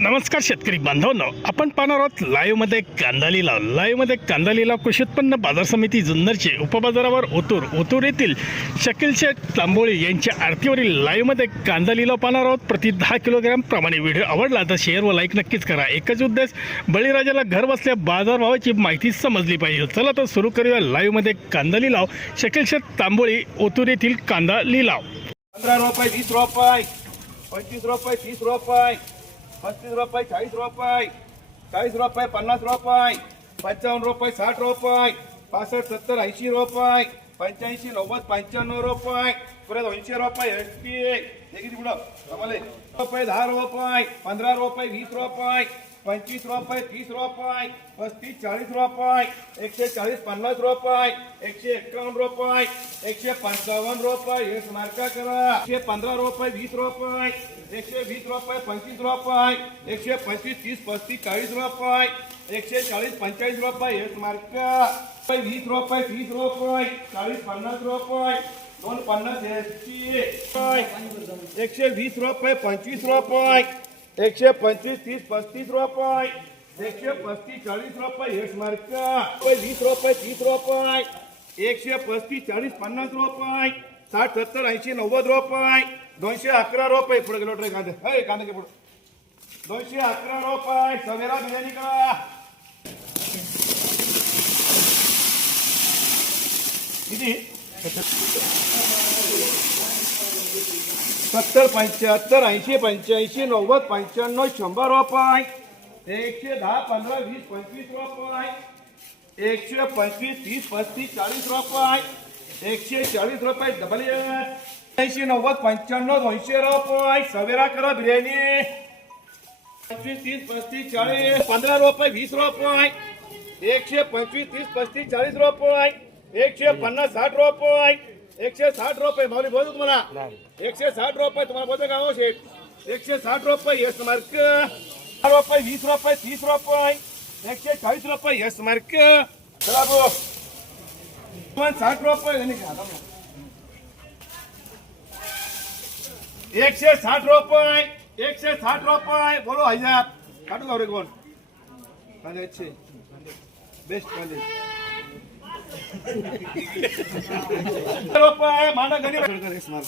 नमस्कार शेतकरी बांधवांनो, आपण पाहणार आहोत लाईव्हमध्ये कांदा लिलाव. लाईव्हमध्ये कांदा लिलाव कृषी उत्पन्न बाजार समिती जुन्नरचे उपबाजारावर ओतूर येथील शकील शेख तांबोळी यांच्या आरतीवरील लाईव्हमध्ये कांदा लिलाव पाहणार आहोत. प्रति 10 किलोग्राम प्रमाणे. व्हिडिओ आवडला तर शेअर व लाईक नक्कीच करा. एकच उद्देश, बळीराजाला घर बसल्या बाजारभावाची माहिती समजली पाहिजे. चला तर सुरू करूया लाईव्हमध्ये कांदा लिलाव. शकील शेख तांबोळी, ओतूर येथील कांदा लिलाव. 15 रुपये, 20 रुपये, 25 रुपये, 30 रुपये, 35 रुपये, 40 रुपये, 40 रुपये, 50 रुपये, 55 रुपये, 60 रुपये, 65, 70, 80 रुपये, 85, 90, 95 रुपये, परत 80 रुपये, 80, किती पुढं आम्हाला रुपये, 10 रुपये, 15 रुपये, 20 रुपये, 25 रुपये, 30 रुपये, 35, 40 रुपये, 140, 50 रुपये, 151 रुपये, 155 रुपये, हे मार्का करा. 115 रुपये, 20 रुपये, 120 रुपये, 25 रुपये, 125, 30, 35, 40 रुपये, 140, 45 रुपये, हे मार्का. 20 रुपये, 30 रुपये, 40, 50 रुपये, 250, 120 रुपये, 25 रुपये, 125, 30, 35 रुपये, 135, 40 रुपये, हेच मार्का. 20 रुपये, 30 रुपये, 135, 40, 50 रुपये, 60, 70, 80, 90 रुपये, 211 रुपये. पुढे गेलो ट्रे कांदे, हे कांदे पुढे 211 रुपये. सवेरा बिर्याणी करा. किती 70, 75, 80, 85, 90, 95, 100 रुपये, 110, 15, 20, 25 रुपये, 125, 30, 35, 40 रुपये, 140 रुपये. डबल 80, 90, 95, 200 रुपये. सवेरा करा बिर्याणी. 25, 30, 35, 40, 15 रुपये, 20 रुपये, 125, 30, 35, 40 रुपये, 150, 60 रुपये, 160 रुपये. माऊली बोलतो तुम्हाला 160 रुपये. तुम्हाला बोलतो का हो शेठ? 160 रुपये, यस मार्क. रुपये, 20 रुपये, 30 रुपये, 140 रुपये, यस मार्क. चला बो 60 रुपये, 160 रुपये, 160 रुपये. बोलो हजार काटू का रे कोण कांदे अच्छे बेस्ट कांदे रुपये. मांडा गरीब मार्क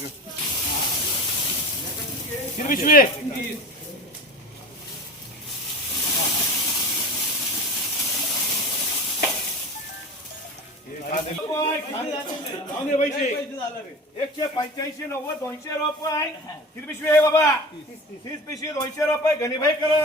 पिशवी. पैसे 185, 90, 200 रुपये. किती पिशवी आहे बाबा? 30 पिशवी, 200 रुपये. गणिभाई करा.